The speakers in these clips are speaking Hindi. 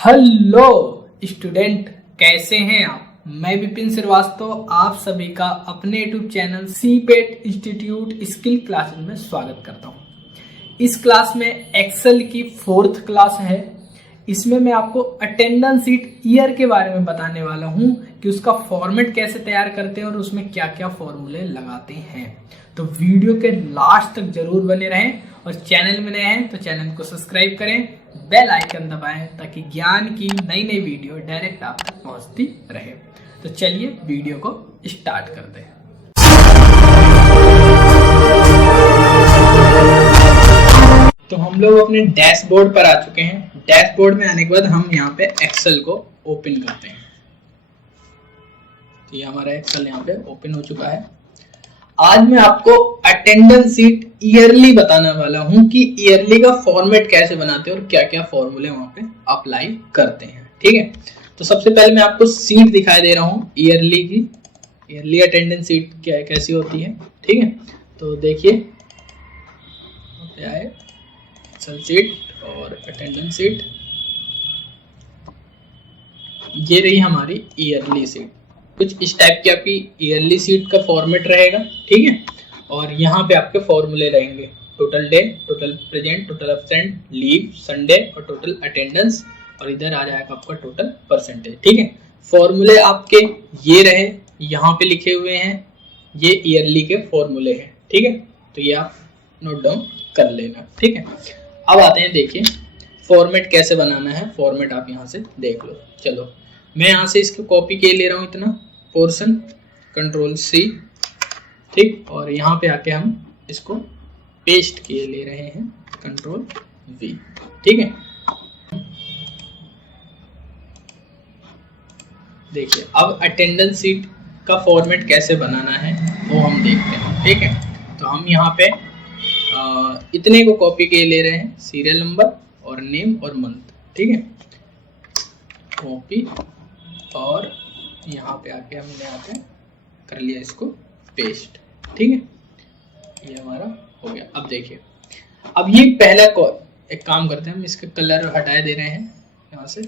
हेलो स्टूडेंट, कैसे हैं आप। मैं विपिन श्रीवास्तव आप सभी का अपने YouTube channel CIPET institute skill classes में स्वागत करता हूं। इस क्लास में एक्सेल की 4th क्लास है। इसमें मैं आपको अटेंडेंस शीट ईयर के बारे में बताने वाला हूं कि उसका फॉर्मेट कैसे तैयार करते हैं और उसमें क्या क्या फॉर्मूले लगाते हैं। तो वीडियो के लास्ट तक जरूर बने रहें और चैनल में नए हैं तो चैनल को सब्सक्राइब करें, बेल आइकन दबाएं ताकि ज्ञान की नई नई वीडियो डायरेक्ट आप तक पहुंचती रहे। तो चलिए वीडियो को स्टार्ट करते हैं। तो हम लोग अपने डैशबोर्ड पर आ चुके हैं। डैशबोर्ड में आने के बाद हम यहाँ पे एक्सेल को ओपन करते हैं। तो ये हमारा एक्सेल यहाँ पे ओपन हो चुका है। आज मैं आपको अटेंडेंस शीट ईयरली बताने वाला हूं कि ईयरली का फॉर्मेट कैसे बनाते हैं और क्या क्या फॉर्मूले वहां पे अप्लाई करते हैं। ठीक है, तो सबसे पहले मैं आपको शीट दिखाई दे रहा हूं ईयरली की। ईयरली अटेंडेंस शीट क्या कैसी होती है। ठीक है, तो देखिए क्या है एक्सेल शीट और अटेंडेंस शीट। ये रही हमारी ईयरली शीट। कुछ इस टाइप की आपकी ईयरली शीट का फॉर्मेट रहेगा। ठीक है, और यहाँ पे आपके फॉर्मूले रहेंगे, total day, total present, total absent, leave, Sunday और टोटल अटेंडेंस, और इधर आ जाएगा आपका टोटल परसेंटेज। ठीक है, फॉर्मूले आपके ये रहे, यहाँ पे लिखे हुए हैं, ये ईयरली के फॉर्मूले हैं। ठीक है, तो ये आप नोट डाउन कर लेना। ठीक है, अब आते हैं, देखिए फॉर्मेट कैसे बनाना है। फॉर्मेट आप यहाँ से देख लो। चलो मैं यहाँ से इसको कॉपी किए ले रहा हूँ, इतना पोर्शन, कंट्रोल सी। ठीक, और यहाँ पे आके हम इसको पेस्ट किए ले रहे हैं, कंट्रोल वी। ठीक है, देखिए अब अटेंडेंस शीट का फॉर्मेट कैसे बनाना है वो हम देखते हैं। ठीक है, तो हम यहाँ पे इतने को कॉपी किए ले रहे हैं, सीरियल नंबर और नेम और मंथ। ठीक है, कॉपी, और यहाँ पे आके हमने यहाँ पे कर लिया इसको पेस्ट। ठीक है, ये हमारा हो गया। अब देखिए, अब ये पहला एक काम करते हैं, हम इसके कलर हटाए दे रहे हैं यहाँ से।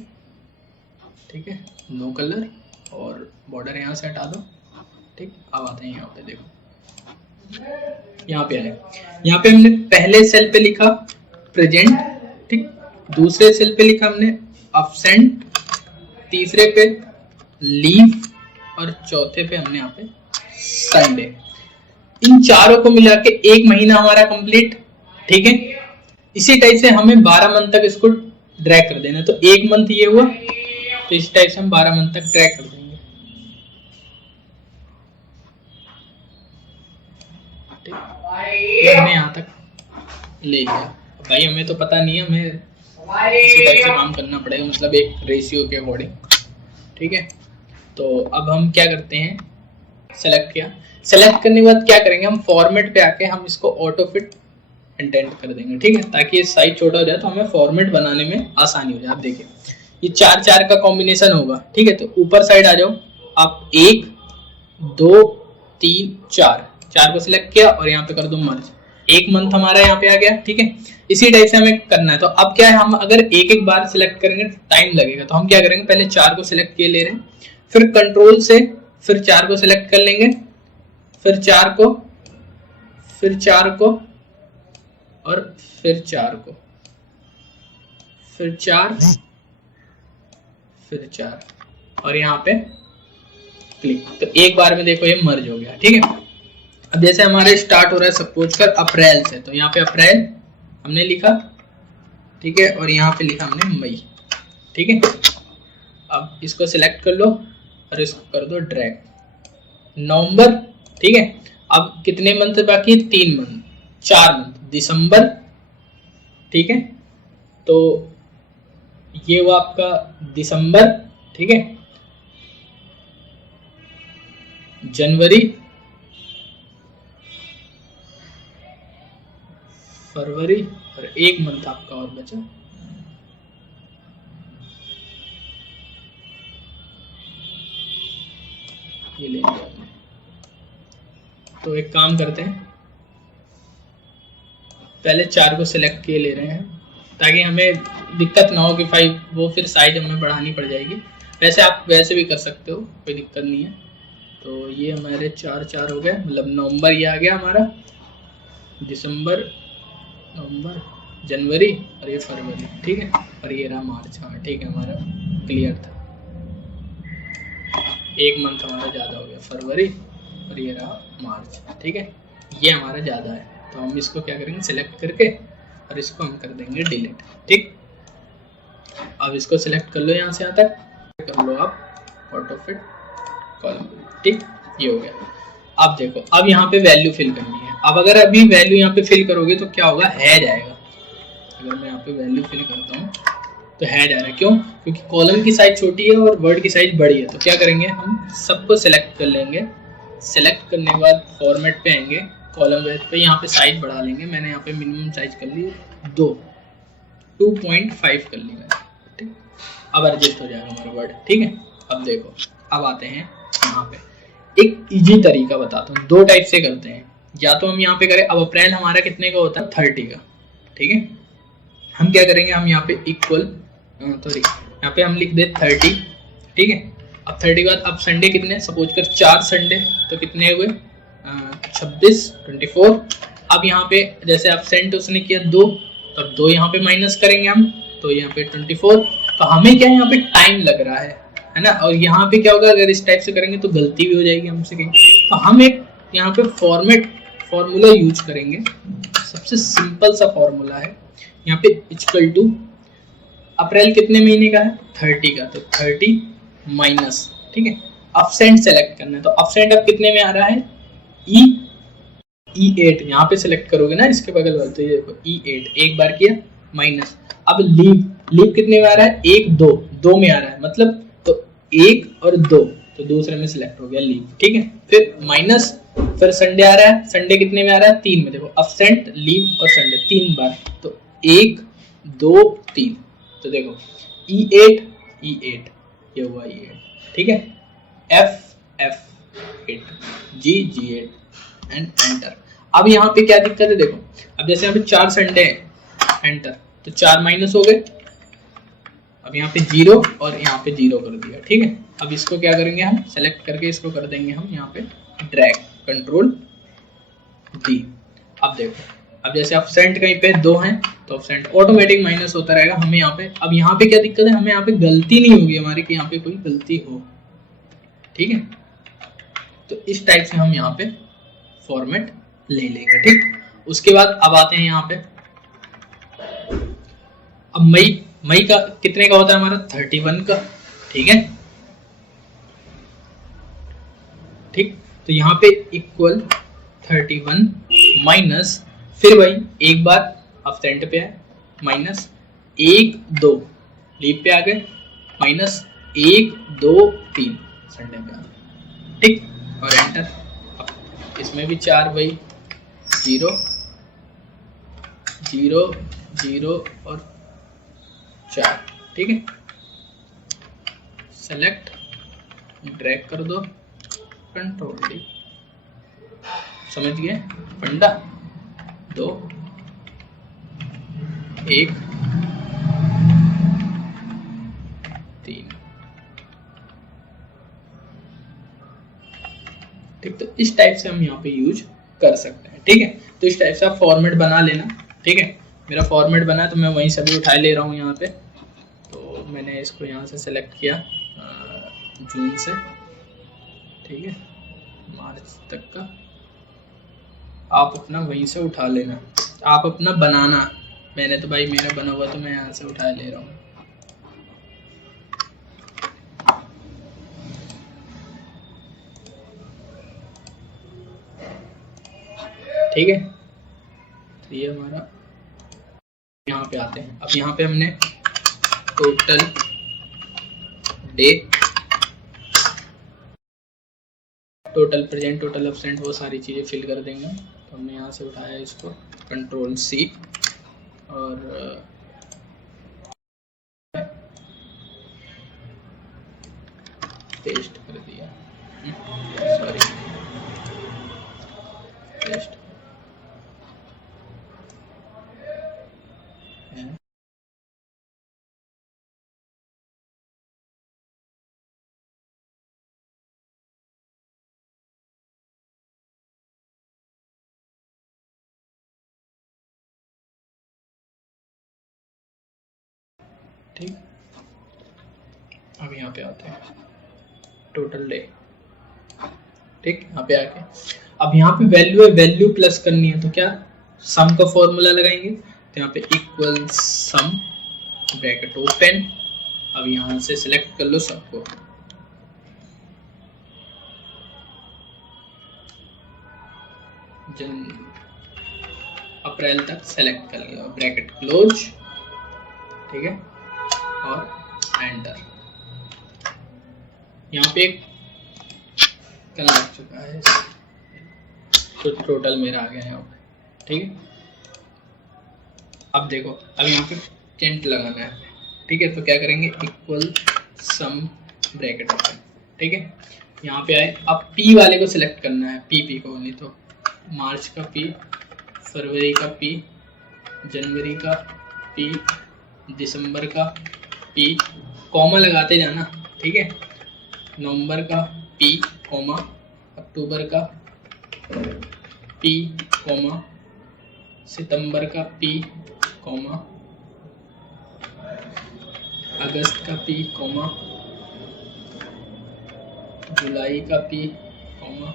ठीक है, नो कलर, और बॉर्डर यहाँ से हटा दो। ठीक, अब आते हैं यहाँ पे, देखो यहाँ पे आए, यहाँ पे हमने पहले सेल पे लिखा प्रेजेंट। ठीक, दूसरे सेल पे लिखा हमने एब्सेंट, तीसरे पे लीव और चौथे पे हमने यहाँ पे संडे। इन चारों को मिला के एक महीना हमारा कंप्लीट। ठीक है, इसी टाइप से हमें 12 मंथ तक इसको ड्रैग कर देना। तो एक मंथ ये हुआ, तो इस टाइप से हम 12 मंथ तक ड्रैग कर देंगे। ठीक, हमने यहाँ तक ले लिया। भाई हमें तो पता नहीं है, हमें इसी टाइप से काम करना पड़ेगा, मतलब एक रेशियो के अकॉर्डिंग। ठीक है, तो अब हम क्या करते हैं, सेलेक्ट किया। सेलेक्ट करने के बाद क्या करेंगे, हम फॉर्मेट पे आके हम इसको ऑटो फिट इंडेंट कर देंगे। ठीक है, ताकि ये साइज छोटा हो जाए तो हमें फॉर्मेट बनाने में आसानी हो जाए। आप देखिए ये 4 का कॉम्बिनेशन होगा। ठीक है, तो ऊपर साइड आ जाओ आप, 1 2 3 4 को सिलेक्ट किया और यहाँ पे कर दो मर्ज। एक मंथ हमारा यहाँ पे आ गया। ठीक है, इसी टाइप से हमें करना है। तो अब क्या है, हम अगर एक एक बार सिलेक्ट करेंगे टाइम लगेगा, तो हम क्या करेंगे, पहले 4 को सिलेक्ट किए ले रहे हैं, फिर कंट्रोल से फिर 4 को सिलेक्ट कर लेंगे, फिर 4 को, फिर 4 को, और फिर 4 को, फिर 4, फिर 4, और यहाँ पे क्लिक। तो एक बार में देखो ये मर्ज हो गया। ठीक है, अब जैसे हमारे स्टार्ट हो रहा है सपोज कर अप्रैल से, तो यहाँ पे अप्रैल हमने लिखा। ठीक है, और यहाँ पे लिखा हमने मई। ठीक है, अब इसको सिलेक्ट कर लो और इसको कर दो ड्रैग, नवंबर। ठीक है, अब कितने मंथ बाकी, 3 मंथ, 4 मंथ, दिसंबर। ठीक है, तो ये हुआ आपका दिसंबर। ठीक है, जनवरी, फरवरी, और एक मंथ आपका और बचा, ये ले लिया हमने। तो एक काम करते हैं, पहले 4 को सिलेक्ट किए ले रहे हैं ताकि हमें दिक्कत ना हो कि 5 वो फिर साइज हमें बढ़ानी पड़ जाएगी। वैसे आप वैसे भी कर सकते हो, कोई दिक्कत नहीं है। तो ये हमारे 4 हो गए, मतलब नवंबर ये आ गया हमारा, दिसंबर, नवंबर, जनवरी और ये फरवरी, ठीक है, और ये रहा मार्च। हाँ ठीक है, हमारा क्लियर था। एक मंथ हमारा ज़्यादा हो गया, फरवरी, और ये रहा मार्च, ठीक है, ये हमारा ज़्यादा है। तो हम इसको क्या करेंगे, सिलेक्ट करके और इसको हम कर देंगे डिलीट, ठीक। अब इसको सिलेक्ट कर लो, यहाँ से यहाँ तक कर लो आप, ऑटो फिट कॉलम, ठीक, ये हो गया। अब देखो, अब यहाँ पे वैल्यू फिल करनी है। अब अगर अभी वैल्यू यहाँ पे फिल करोगे तो क्या होगा, हैज आएगा। अगर मैं यहाँ पे वैल्यू फिल करता हूँ तो हैज आ रहा है, क्यों, क्योंकि कॉलम की साइज छोटी है और वर्ड की साइज बड़ी है। तो क्या करेंगे, हम सबको सिलेक्ट कर लेंगे। सिलेक्ट करने के बाद फॉर्मेट पे आएंगे, कॉलम वेज पे, यहाँ पे साइज बढ़ा लेंगे। मैंने यहाँ पे मिनिमम साइज कर ली 2.5 कर ली मैंने, ठीक। अब एडजस्ट हो जाएगा हमारा वर्ड, ठीक है। अब देखो, अब आते हैं यहाँ पे, एक इजी तरीका बताता हूँ। 2 टाइप से करते हैं, या तो हम यहाँ पे करें, अब अप्रैल हमारा कितने का होता है, 30 का, ठीक है। हम क्या करेंगे, हम यहाँ पे इक्वल, सॉरी, यहाँ पे हम लिख दे 30, ठीक है। अब 30 के बाद अब संडे कितने, सपोज कर 4 संडे, तो कितने हुए 26, 24। अब यहाँ पे जैसे एब्सेंट उसने किया 2, तो अब 2 यहाँ पे माइनस करेंगे हम, तो यहाँ पे 24। तो हमें क्या यहाँ पे टाइम लग रहा है ना। और यहाँ पे क्या होगा, अगर इस टाइप से करेंगे तो गलती भी हो जाएगी हमसे कहीं। तो हम एक यहाँ पे फॉर्मूला यूज करेंगे। सबसे सिंपल सा फॉर्मूला है यहाँ पे, इक्वल टू, अप्रैल कितने महीने का है, 30 का, तो 30 माइनस, ठीक है, अपसेंट सेलेक्ट करना है। तो अपसेंट अब कितने में आ रहा है, E8, यहाँ पे सिलेक्ट करोगे ना इसके बगल वाले, तो ये देखो E8 एक बार किया, माइनस। अब लीव कितने में आ रहा है, 1, 2 में आ रहा है, मतलब तो 1 और 2, तो दूसरे में सिलेक्ट हो गया लीव, ठीक है। फिर माइनस, फिर संडे आ रहा है, संडे कितने में आ रहा है, 3 में। देखो अपसेंट, लीव और संडे 3 बार, तो 1, 2, 3, तो देखो E8 ये हुआ E8, ठीक है। F8, G8 and enter. अब यहाँ पे क्या दिक्कत है, देखो अब जैसे यहाँ पे 4 संडे है, एंटर, तो 4 माइनस हो गए। अब यहाँ पे 0 और यहाँ पे 0 कर दिया, ठीक है। अब इसको क्या करेंगे, हम सेलेक्ट करके इसको कर देंगे हम यहाँ पे ड्रैग, कंट्रोल D। अब देखो, अब जैसे अपसेंट कहीं पे 2 हैं, तो अपसेंट ऑटोमेटिक माइनस होता रहेगा हमें यहाँ पे। अब यहाँ पे क्या दिक्कत है, हमें यहाँ पे गलती नहीं होगी हमारी कि यहाँ पे कोई गलती हो, ठीक है। तो इस टाइप से हम यहाँ पे फॉर्मेट ले लेंगे, ठीक। उसके बाद अब आते हैं यहाँ पे, अब मई का कितने का होता है हमारा, 31 का, ठीक है, ठीक। तो यहाँ पे इक्वल 31 माइनस, फिर भाई एक बार अपसेंट पे है, माइनस 1, 2 लीव पे आ गए, माइनस 1, 2, 3 संडे पे आ गए, ठीक, और एंटर। अब इसमें भी 4 भाई, 0, 0, 0 और 4, ठीक है। सेलेक्ट, ड्रैग कर दो, कंट्रोल D, समझ गए फंडा। 2, 1, 3, ठीक। तो इस टाइप से हम यहाँ पे यूज कर सकते हैं, ठीक है। तो इस टाइप से आप फॉर्मेट बना लेना, ठीक है। मेरा फॉर्मेट बना तो मैं वहीं से भी उठा ले रहा हूँ यहाँ पे। तो मैंने इसको यहाँ से सेलेक्ट किया जून से, ठीक है, मार्च तक का। आप अपना वहीं से उठा लेना, आप अपना बनाना। मैंने तो भाई मेरा बना हुआ तो मैं यहाँ से उठा ले रहा हूँ, ठीक है। तो ये हमारा, यहाँ पे आते हैं। अब यहाँ पे हमने total day, total present, total absent, वो सारी चीज़ें फिल कर देंगे। तो हमने यहाँ से उठाया इसको, कंट्रोल C और पेस्ट कर दिया, सॉरी, पेस्ट। ठीक। अब यहाँ पे आते हैं टोटल डे, ठीक। यहाँ पे आके अब यहाँ पे वैल्यू है, वैल्यू प्लस करनी है तो क्या सम का फॉर्मूला लगाएंगे, तो यहाँ पे इक्वल सम ब्रैकेट ओपन। अब यहाँ से सिलेक्ट कर लो सबको, जन अप्रैल तक सेलेक्ट कर लिया, ब्रैकेट क्लोज, ठीक है, और एंटर। यहाँ पे कल लग चुका है तो टोटल मेरा आ गया यहाँ पे, ठीक है। अब देखो, अब यहाँ पे टेंट लगाना है, ठीक है, तो क्या करेंगे इक्वल सम ब्रैकेट ओपन, ठीक है। यहाँ पे आए, अब पी वाले को सिलेक्ट करना है, पी को, नहीं तो मार्च का पी, फरवरी का पी, जनवरी का पी, दिसंबर का पी, कॉमा लगाते जाना, ठीक है, नवंबर का पी कॉमा, अक्टूबर का पी कॉमा, सितंबर का पी कॉमा, अगस्त का पी कॉमा, जुलाई का पी कॉमा,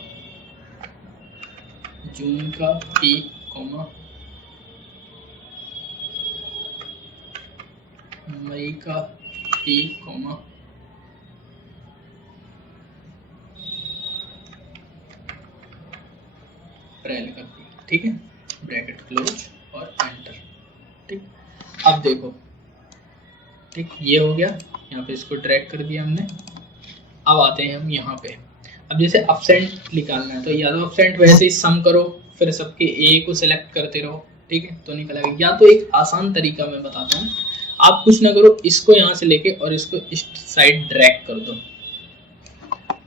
जून का पी कॉमा, मई का पी कॉमा, अप्रैल का पी, ठीक है, ब्रैकेट क्लोज और एंटर, ठीक। अब देखो, ठीक, ये हो गया, यहाँ पे इसको ड्रैग कर दिया हमने। अब आते हैं हम यहाँ पे, अब जैसे अपसेंट निकालना है तो या तो अपसेंट वैसे ही सम करो, फिर सबके ए को सिलेक्ट करते रहो, ठीक है, तो निकलेगा। या तो एक आसान तरीका मैं बताता हूँ, आप कुछ ना करो, इसको यहाँ से लेके और इसको इस साइड ड्रैग कर दो,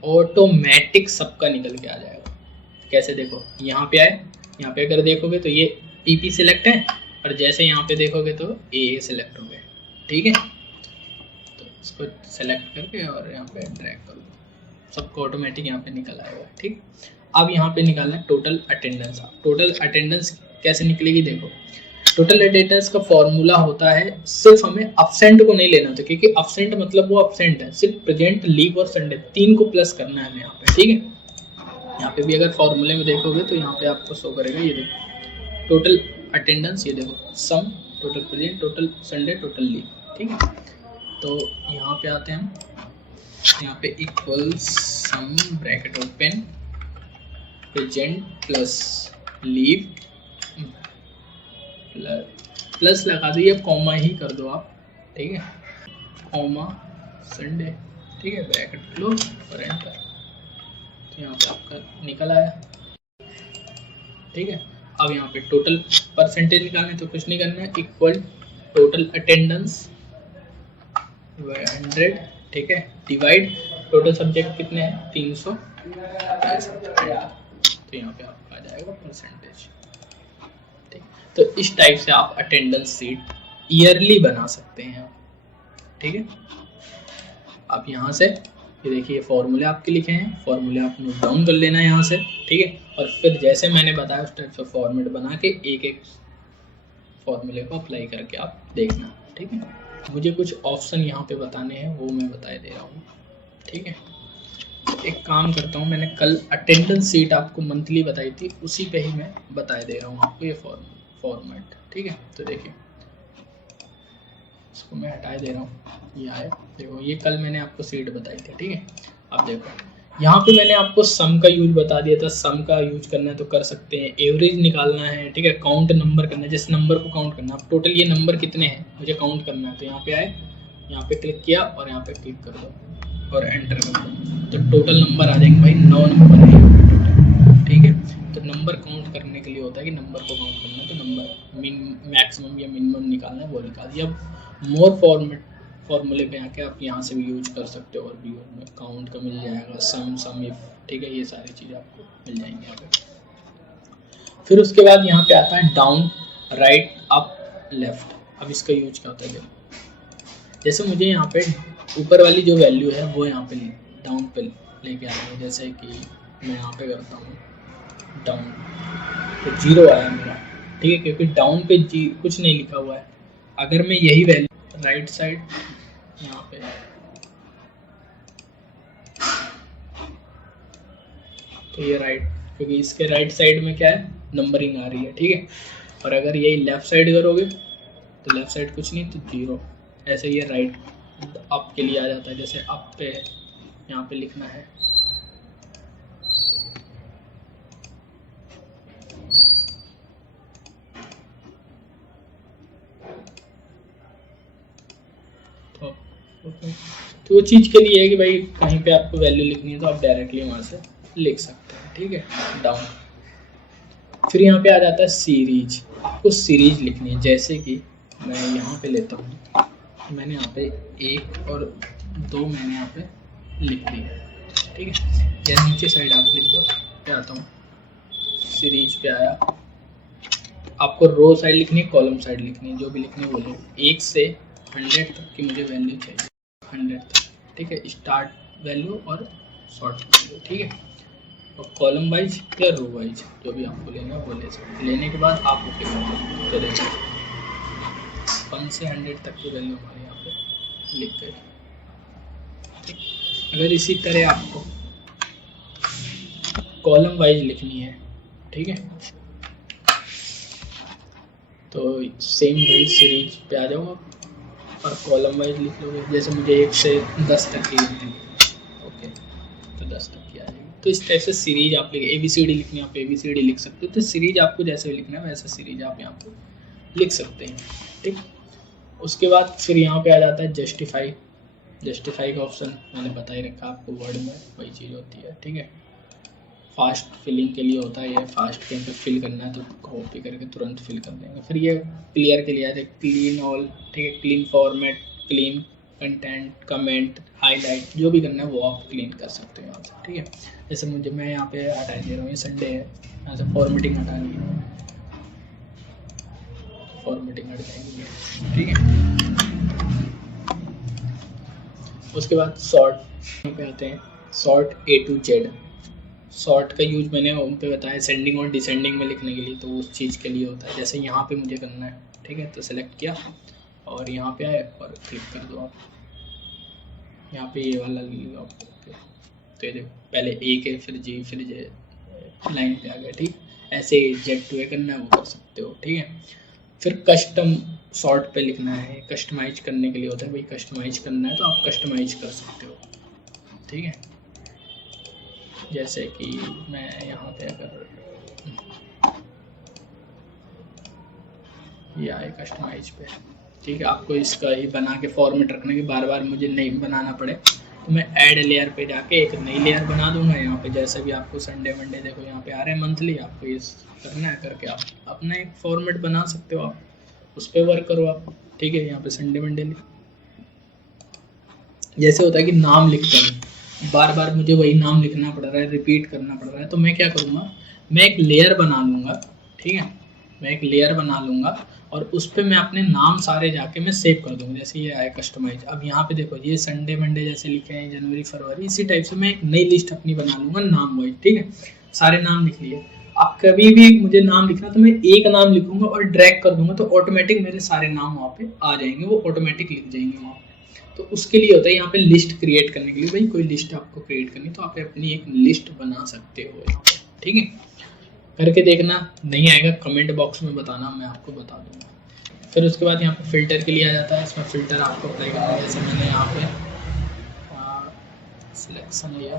ऑटोमेटिक सबका निकल के आ जाएगा। कैसे, देखो यहाँ पे आए, यहाँ पे अगर देखोगे तो ये पी सिलेक्ट है, और जैसे यहाँ पे देखोगे तो ए सिलेक्ट हो गए, ठीक है। तो इसको सेलेक्ट करके और यहाँ पे ड्रैग कर दो, सबको ऑटोमेटिक यहाँ पे निकल आएगा, ठीक। अब यहाँ पे निकालना है टोटल अटेंडेंस। टोटल अटेंडेंस कैसे निकलेगी, देखो टोटल अटेंडेंस का फॉर्मूला होता है, सिर्फ हमें अपसेंट को नहीं लेना होता, क्योंकि अपसेंट मतलब वो अपसेंट है, सिर्फ प्रेजेंट, लीव और संडे, तीन को प्लस करना है हमें यहाँ पे, ठीक है। यहाँ पे भी अगर फॉर्मूले में देखोगे तो यहाँ पे आपको शो करेगा, ये देखो टोटल अटेंडेंस, ये देखो sum, total present, total Sunday, total leave, ठीक है। तो यहाँ पे आते हैं, यहाँ पे equal sum bracket open, present plus leave, plus लगा दो, ये कॉमा ही कर दो आप, ठीक है, कॉमा संडे, ठीक है, ब्रैकेट क्लोज और एंटर। तो यहाँ पे आपका निकल आया, ठीक है। अब यहाँ पे टोटल परसेंटेज निकालना है तो कुछ नहीं करना है, इक्वल टोटल अटेंडेंस 100, ठीक है, डिवाइड टोटल सब्जेक्ट कितने हैं 300, तो यहाँ पे आपका आ जाएगा परसेंटेज, ठीक। तो इस टाइप से आप अटेंडेंस शीट ईयरली बना सकते हैं, ठीक है। अब यहाँ से ये देखिए फॉर्मूले आपके लिखे हैं, फॉर्मूले आप नोट डाउन कर लेना है यहाँ से, ठीक है। और फिर जैसे मैंने बताया उस टाइप से फॉर्मेट बना के एक एक फॉर्मूले को अप्लाई करके आप देखना, ठीक है। मुझे कुछ ऑप्शन यहाँ पे बताने हैं, वो मैं बता दे रहा हूँ, ठीक है। एक काम करता हूँ, मैंने कल अटेंडेंस शीट आपको मंथली बताई थी, उसी पे ही मैं बता दे रहा हूँ आपको ये फॉर्मेट, ठीक है। तो देखिए इसको मैं हटा दे रहा हूँ, ये आया, देखो ये कल मैंने आपको शीट बताई थी, ठीक है। अब देखो यहाँ पे मैंने आपको सम का यूज बता दिया था, सम का यूज करना है तो कर सकते हैं, एवरेज निकालना है, ठीक है, काउंट नंबर करना है, जिस नंबर को काउंट करना है, टोटल ये नंबर कितने हैं मुझे काउंट करना है, तो यहाँ पे आए, यहाँ पे क्लिक किया और यहाँ पे क्लिक कर दो और एंटर कर दो, तो टोटल नंबर आ जाएंगे भाई 9 नंबर है टोटल, ठीक है। तो नंबर काउंट करने के लिए होता है कि नंबर को काउंट करना है, तो नंबर मैक्सिमम या मिनिमम निकालना है वो निकाल दिया। अब मोर फॉर्मूले पे आके आप यहाँ से भी यूज कर सकते हो, और भी काउंट का मिल जाएगा, सम इफ, ठीक है, ये सारी चीज़ें आपको मिल जाएंगी यहाँ पे। फिर उसके बाद यहाँ पे आता है डाउन, राइट, अप, लेफ्ट। अब इसका यूज क्या होता है, देखो जैसे मुझे यहाँ पे ऊपर वाली जो वैल्यू है वो यहाँ पे डाउन पे लेके आना है, जैसे कि मैं यहाँ पे करता हूँ डाउन, तो 0 आया मेरा, ठीक है, क्योंकि डाउन पे कुछ नहीं लिखा हुआ है। अगर मैं यही वैल्यू राइट साइड यहाँ पे, तो ये राइट, क्योंकि इसके राइट साइड में क्या है, नंबरिंग आ रही है, ठीक है। और अगर यही लेफ्ट साइड करोगे तो लेफ्ट साइड कुछ नहीं तो 0। ऐसे ये राइट अप के लिए आ जाता है, जैसे अप पे यहाँ पे लिखना है, तो वो चीज़ के लिए है कि भाई कहीं पे आपको वैल्यू लिखनी है तो आप डायरेक्टली वहाँ से लिख सकते हैं, ठीक है, डाउन। फिर यहाँ पे आ जाता है सीरीज, आपको सीरीज लिखनी है। जैसे कि मैं यहाँ पे लेता हूँ, मैंने यहाँ पे 1 और 2 मैंने यहाँ पे लिख दिया, ठीक है। या नीचे साइड आप लिख दो, क्या आता हूँ, सीरीज पे आया। आपको रो साइड लिखनी है, कॉलम साइड लिखनी है, जो भी लिखनी है वो लो। 1 से 100 तक की मुझे वैल्यू चाहिए, 100 तक, ठीक है, स्टार्ट वैल्यू और शॉर्ट वैल्यू, ठीक है। और कॉलम वाइज या रो वाइज जो भी आपको लेना है वो ले सकते। लेने के बाद आप ओके कर दो, तो देखिए 1 से 100 तक की वैल्यू हमारे यहाँ पे लिख गई, ठीक। अगर इसी तरह आपको कॉलम वाइज लिखनी है, ठीक है, तो सेम वही सीरीज पे आ जाओ और कॉलम वाइज लिख लोगे। जैसे मुझे 1 से 10 तक की लिखनी है, ओके, तो 10 तक की आ जाएगी। तो इस टाइप से सीरीज आप लिख, ABCD लिखनी है आप ABCD लिख सकते हो। तो सीरीज आपको जैसे लिखना है वैसा सीरीज आप यहाँ पे लिख सकते हैं, ठीक। उसके बाद फिर यहाँ पे आ जाता है जस्टिफाई। जस्टिफाई का ऑप्शन मैंने बता ही रखा आपको, वर्ड में वही चीज़ होती है, ठीक है। फास्ट फिलिंग के लिए होता है, ये फास्ट कहीं पे फिल करना है तो कॉपी करके तुरंत फिल कर देंगे। फिर ये क्लियर के लिए आते हैं, क्लीन ऑल, ठीक है, clean format, clean content, comment, highlight, जो भी करना है वो आप क्लीन कर सकते हो यहाँ से, ठीक है। जैसे मुझे मैं यहाँ पे हटा दे रहा हूँ, ये संडे है, यहाँ से फॉर्मेटिंग हटानी है, फॉर्मेटिंग हट जाएगी, ठीक है। उसके बाद सॉर्ट कहते हैं, sort A to Z। Sort का यूज मैंने उन पे बताया सेंडिंग और डिसेंडिंग में लिखने के लिए, तो उस चीज़ के लिए होता है। जैसे यहाँ पे मुझे करना है, ठीक है, तो सेलेक्ट किया और यहाँ पे आए और क्लिक कर दो आप, यहाँ पे ये वाला ले लो आप, तो ये देखो पहले A के फिर G फिर J लाइन पे आ गया, ठीक। ऐसे Z to A करना है वो कर सकते हो, ठीक है। फिर कस्टम सॉर्ट पे लिखना है, कस्टमाइज करने के लिए होता है, भाई कस्टमाइज करना है तो आप कस्टमाइज कर सकते हो, ठीक है। जैसे कि मैं यहाँ पे अगर ये आए कस्टमाइज पे, ठीक है, आपको इसका ही बना के फॉर्मेट रखना कि बार बार मुझे नहीं बनाना पड़े, तो मैं ऐड लेयर पे जाके एक नई लेयर बना दूंगा। यहाँ पे जैसे भी आपको संडे मंडे देखो यहाँ पे आ रहे हैं मंथली, आपको ये करना है, करके आप अपना एक फॉर्मेट बना सकते हो, आप उस पर वर्क करो आप, ठीक है। यहाँ पे संडे मंडे जैसे होता है कि नाम लिखता हूँ, बार बार मुझे वही नाम लिखना पड़ रहा है, रिपीट करना पड़ रहा है, तो मैं क्या करूँगा, मैं एक लेयर बना लूँगा, ठीक है, मैं एक लेयर बना लूँगा और उस पर मैं अपने नाम सारे जाके मैं सेव कर दूँगा। जैसे ये आया कस्टमाइज, अब यहाँ पे देखो ये संडे मंडे जैसे लिखे हैं, जनवरी फरवरी, इसी टाइप से मैं एक नई लिस्ट अपनी बना लूँगा नाम वाइज, ठीक है। सारे नाम लिख लिए, अब कभी भी मुझे नाम लिखना तो मैं एक नाम लिखूँगा और ड्रैग कर दूँगा, तो ऑटोमेटिक मेरे सारे नाम वहाँ पे आ जाएंगे, वो ऑटोमेटिक लिख जाएंगे वहाँ पे। तो उसके लिए होता है यहाँ पे लिस्ट क्रिएट करने के लिए, भाई कोई लिस्ट आपको क्रिएट करनी तो आप अपनी एक लिस्ट बना सकते हो यहाँ पे, ठीक है। करके देखना, नहीं आएगा कमेंट बॉक्स में बताना, मैं आपको बता दूंगा। फिर उसके बाद यहाँ पे फिल्टर के लिए आ जाता है, इसमें फिल्टर आपको अप्लाई करना है। जैसे मैंने यहाँ पे सिलेक्शन लिया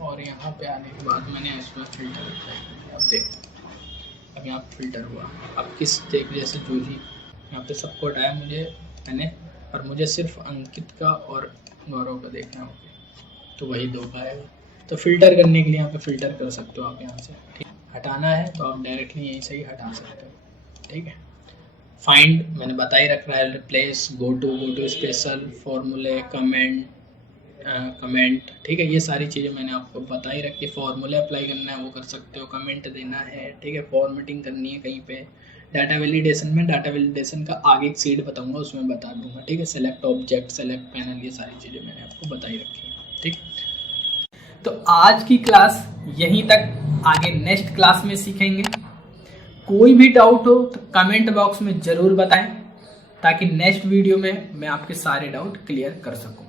और यहाँ पे आने के बाद मैंने इसमें फिल्टर अप्लाई किया, अब देखो अब यहाँ फिल्टर हुआ। अब किस देख जैसे जो भी यहाँ पे सबको हटाया मुझे मैंने, और मुझे सिर्फ अंकित का और गौरव का देखना होगा, तो वही 2 का आएगा। तो फिल्टर करने के लिए यहाँ पे फिल्टर कर सकते हो आप यहाँ से, ठीक। हटाना है तो आप डायरेक्टली यहीं से ही हटा सकते हो, ठीक है। फाइंड मैंने बता ही रख रहा है, रिप्लेस, गो टू स्पेशल, फॉर्मूले, कमेंट, ठीक है। ये सारी चीज़ें मैंने आपको बता ही रखी। फॉर्मूले अप्लाई करना है वो कर सकते हो, कमेंट देना है, ठीक है, फॉर्मेटिंग करनी है कहीं पे, डाटा वैलिडेशन में डाटा वैलिडेशन का आगे एक सीट बताऊंगा उसमें बता दूंगा, ठीक है। सेलेक्ट ऑब्जेक्ट, सेलेक्ट पैनल, ये सारी चीज़ें मैंने आपको बताई रखी है, ठीक। तो आज की क्लास यहीं तक, आगे नेक्स्ट क्लास में सीखेंगे। कोई भी डाउट हो तो कमेंट बॉक्स में ज़रूर बताएं ताकि नेक्स्ट वीडियो में मैं आपके सारे डाउट क्लियर कर सकूं।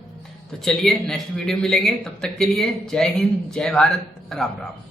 तो चलिए नेक्स्ट वीडियो मिलेंगे, तब तक के लिए जय हिंद, जय भारत, राम राम।